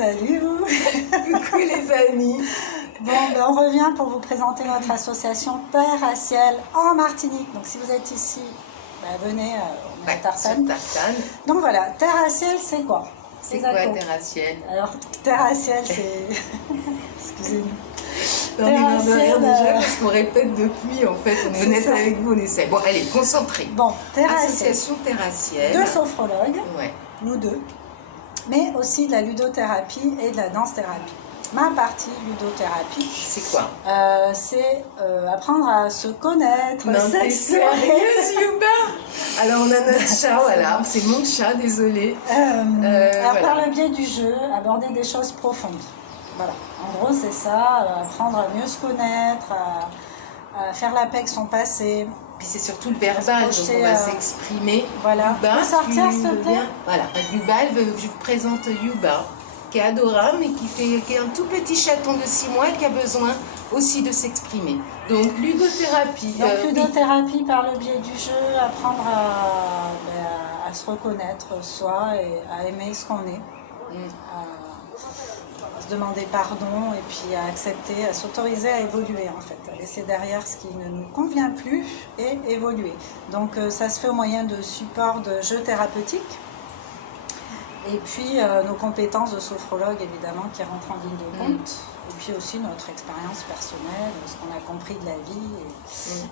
Salut vous. Coucou les amis. Bon, ben, on revient pour vous présenter notre association Terre à Ciel en Martinique. Donc si vous êtes ici, ben, venez, on est à Tartane. Donc voilà, Terre à Ciel, c'est quoi? C'est quoi Terre à Ciel? Alors, Terre à Ciel, c'est... Excusez-nous. On est marre de rire déjà parce qu'on répète depuis, en fait, on est honnête avec vous, on essaie. Bon, allez, concentré. Bon, Terre à Ciel. Association Terre à Ciel. Deux sophrologues, ouais. Nous deux, mais aussi de la ludothérapie et de la danse-thérapie. Ma partie ludothérapie, c'est quoi? C'est apprendre à se connaître, s'explorer. Alors on a notre chat, voilà, c'est mon chat, désolé. Alors voilà. par le biais du jeu, aborder des choses profondes. Voilà, en gros c'est ça, apprendre à mieux se connaître, à faire la paix avec son passé. Puis c'est surtout le verbal, donc on va s'exprimer. Voilà, Yuba, tu peux sortir s'il te plaît. Voilà, Yuba, je vous présente Yuba, qui est adorable, mais qui est un tout petit chaton de 6 mois et qui a besoin aussi de s'exprimer. Donc ludothérapie. Donc ludothérapie par le biais du jeu, apprendre à se reconnaître soi et à aimer ce qu'on est. À se demander pardon et puis à accepter, à s'autoriser à évoluer en fait, à laisser derrière ce qui ne nous convient plus et évoluer. Donc ça se fait au moyen de supports de jeux thérapeutiques et puis nos compétences de sophrologue évidemment qui rentrent en ligne de compte et puis aussi notre expérience personnelle, ce qu'on a compris de la vie.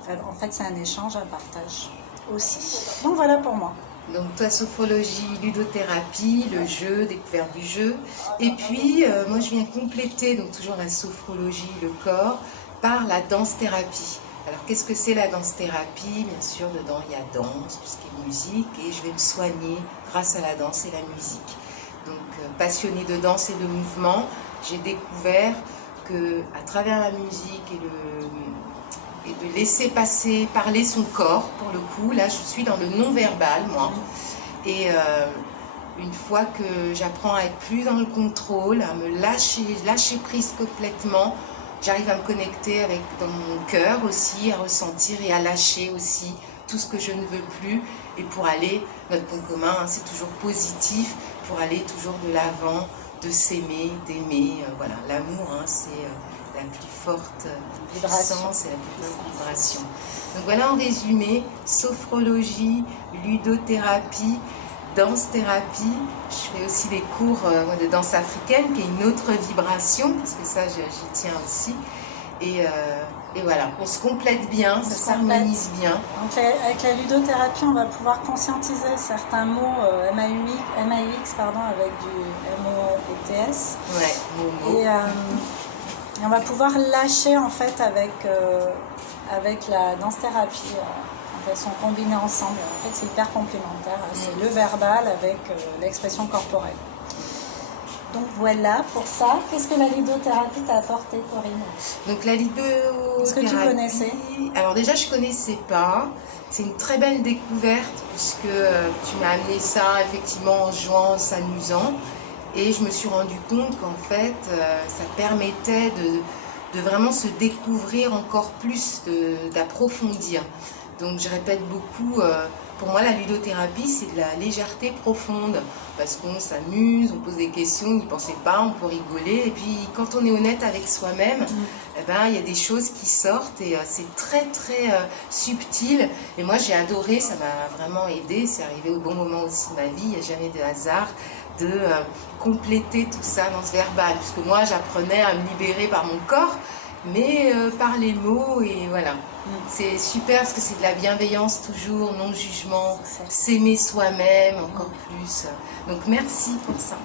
Et, en fait c'est un échange, un partage aussi. Donc voilà pour moi. Donc toi, sophrologie, ludothérapie, le jeu, découverte du jeu. Et puis, moi je viens compléter, donc toujours la sophrologie, le corps, par la danse-thérapie. Alors qu'est-ce que c'est la danse-thérapie? Bien sûr, dedans il y a danse, tout ce qui est musique, et je vais me soigner grâce à la danse et la musique. Donc passionnée de danse et de mouvement, j'ai découvert que à travers la musique et de laisser parler son corps, pour le coup, là je suis dans le non-verbal, moi. Et une fois que j'apprends à être plus dans le contrôle, à me lâcher prise complètement, j'arrive à me connecter dans mon cœur aussi, à ressentir et à lâcher aussi tout ce que je ne veux plus. Et pour aller, notre point commun, c'est toujours positif, pour aller toujours de l'avant, de s'aimer, d'aimer. Voilà, l'amour, c'est la plus forte puissance et la plus forte vibration. Donc voilà en résumé, sophrologie, ludothérapie, danse-thérapie. Je fais aussi des cours de danse africaine qui est une autre vibration, parce que ça j'y tiens aussi. Et voilà, on se complète bien, ça s'harmonise bien. Donc avec la ludothérapie, on va pouvoir conscientiser certains mots MAUX pardon, avec du MOETS. Ouais, Et on va pouvoir lâcher en fait avec la danse-thérapie. Elles sont combinées ensemble. En fait, c'est hyper complémentaire. C'est le verbal avec l'expression corporelle. Donc voilà pour ça. Qu'est-ce que la ludothérapie t'a apporté, Corinne? Donc la ludothérapie... Est-ce que tu connaissais? Alors déjà, je ne connaissais pas. C'est une très belle découverte puisque tu m'as amené ça effectivement en jouant, en s'amusant. Et je me suis rendu compte qu'en fait, ça permettait de vraiment se découvrir encore plus, d'approfondir. Donc je répète beaucoup, pour moi la ludothérapie c'est de la légèreté profonde, parce qu'on s'amuse, on pose des questions, on n'y pensait pas, on peut rigoler, et puis quand on est honnête avec soi-même, eh ben, il y a des choses qui sortent et c'est très très subtil. Et moi j'ai adoré, ça m'a vraiment aidé, c'est arrivé au bon moment aussi de ma vie, il n'y a jamais de hasard, de compléter tout ça dans ce verbal, puisque moi j'apprenais à me libérer par mon corps, mais par les mots, et voilà. C'est super parce que c'est de la bienveillance toujours, non-jugement, s'aimer soi-même encore plus. Donc merci pour ça.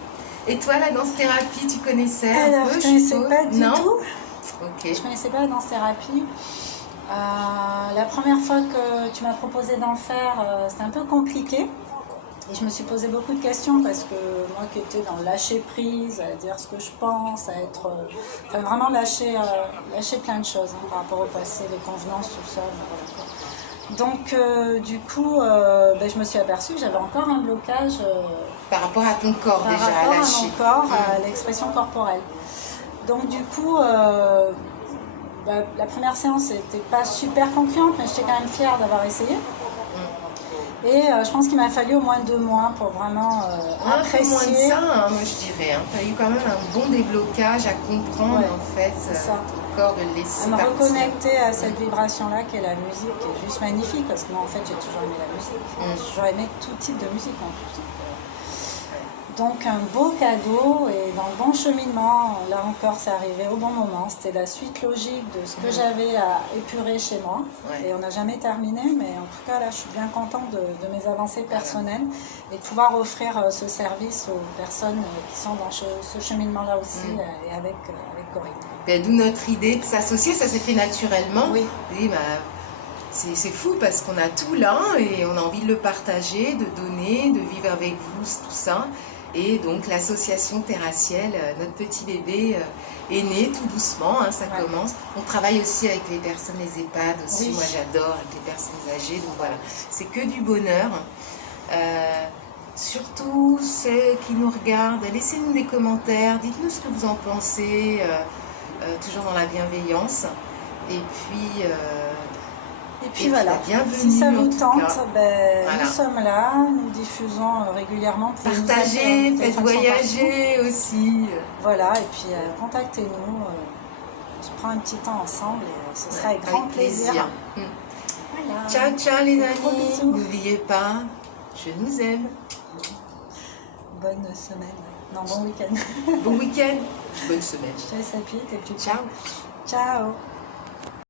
Et toi, la danse-thérapie, tu connaissais un peu? Je ne connaissais pas du tout. Ok. Je ne connaissais pas la danse-thérapie. La première fois que tu m'as proposé d'en faire, c'était un peu compliqué. Et je me suis posé beaucoup de questions parce que moi qui étais dans le lâcher prise, à dire ce que je pense, à être... enfin vraiment lâcher plein de choses par rapport au passé, les convenances, tout ça. Donc du coup, je me suis aperçue que j'avais encore un blocage... par rapport à ton corps déjà, à lâcher. Par rapport à mon corps, à l'expression corporelle. Donc du coup, la première séance n'était pas super concluante, mais j'étais quand même fière d'avoir essayé. Et je pense qu'il m'a fallu au moins 2 mois pour vraiment Un peu moins de apprécier. ça, hein, moi je dirais. Tu as eu quand même un bon déblocage à comprendre Ouais, en fait c'est ça. ton corps, de le laisser À me partir. reconnecter à cette vibration-là qui est la musique, qui est juste magnifique, parce que moi en fait j'ai toujours aimé la musique. J'ai toujours aimé tout type de musique en plus. Donc un beau cadeau et dans le bon cheminement, là encore c'est arrivé au bon moment, c'était la suite logique de ce que j'avais à épurer chez moi. Ouais. Et on n'a jamais terminé, mais en tout cas là je suis bien contente de mes avancées personnelles et de pouvoir offrir ce service aux personnes qui sont dans ce cheminement-là aussi et avec Corinne. Ben, d'où notre idée de s'associer, ça s'est fait naturellement. Oui. Et ben, c'est fou parce qu'on a tout là et on a envie de le partager, de donner, de vivre avec vous tout ça. Et donc l'association Terraciel, notre petit bébé est né tout doucement, hein, ça commence. On travaille aussi avec les personnes, les EHPAD aussi, moi j'adore, avec les personnes âgées, donc voilà, c'est que du bonheur. Surtout ceux qui nous regardent, laissez-nous des commentaires, dites-nous ce que vous en pensez, toujours dans la bienveillance. Et puis voilà, bienvenue, si ça vous tente, voilà. Nous sommes là, nous diffusons régulièrement. Partagez, faites voyager aussi. Voilà, et puis contactez-nous, on se prend un petit temps ensemble et ce sera avec grand plaisir. Voilà. Ciao, ciao les Gros amis, bisous. n'oubliez pas, je nous aime. Bonne semaine, non bon week-end. Bon week-end, bonne semaine. Je te laisse appuyer, t'es plus. Ciao. Ciao.